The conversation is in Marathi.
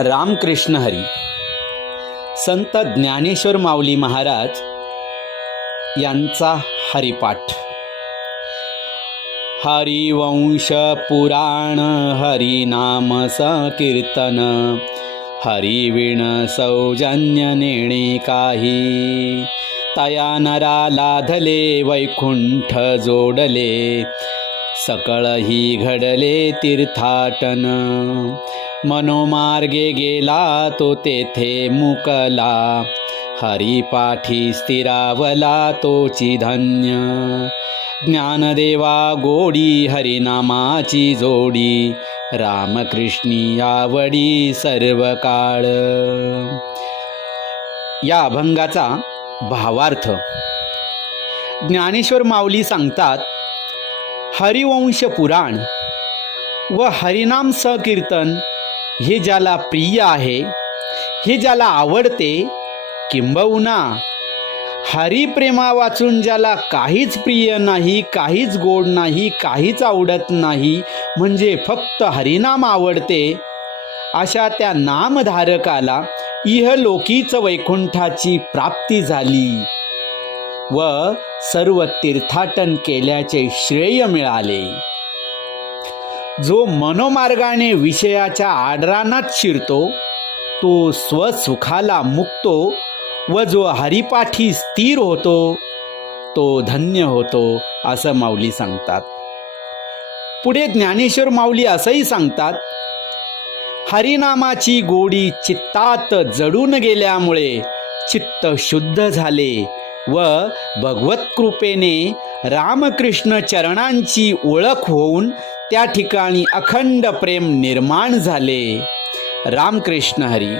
रामकृष्ण हरी. संत ज्ञानेश्वर माऊली महाराज यांचा हरिपाठ. हरिवंश पुराण हरिनाम संकीर्तन हरिविण सौजन्य नेणे काही. तया नरा लाधले वैकुंठ जोडले सकळही घडले तीर्थाटन. मनोमार्गे गेला तो तेथे मुकला. हरिपाठी स्थिरावला तोची धन्य. ज्ञानदेवा गोडी हरिनामाची जोडी. रामकृष्णी आवडी सर्व काळ या अभंगाचा भावार्थ. ज्ञानेश्वर माऊली सांगतात हरिवंश पुराण व हरिनाम संकीर्तन हे ज्याला प्रिय आहे हे ज्याला आवडते किंबहुना हरिप्रेमा वाचून ज्याला काहीच प्रिय नाही काहीच गोड नाही काहीच आवडत नाही म्हणजे फक्त हरिनाम आवडते अशा त्या नामधारकाला इहलोकीच वैकुंठाची प्राप्ती झाली व सर्व तीर्थाटन केल्याचे श्रेय मिळाले. जो मनोमार्गाने विषयाच्या आडरानात शिरतो तो स्वसुखाला मुक्तो व जो हरिपाठी स्थिर होतो तो धन्य होतो असं माऊली सांगतात. पुढे ज्ञानेश्वर माऊली असंही सांगतात हरिनामाची गोडी चित्तात जडून गेल्यामुळे चित्त शुद्ध झाले व भगवत कृपेने रामकृष्ण चरणांची ओळख होऊन त्या ठिकाणी अखंड प्रेम निर्माण झाले. रामकृष्ण हरी.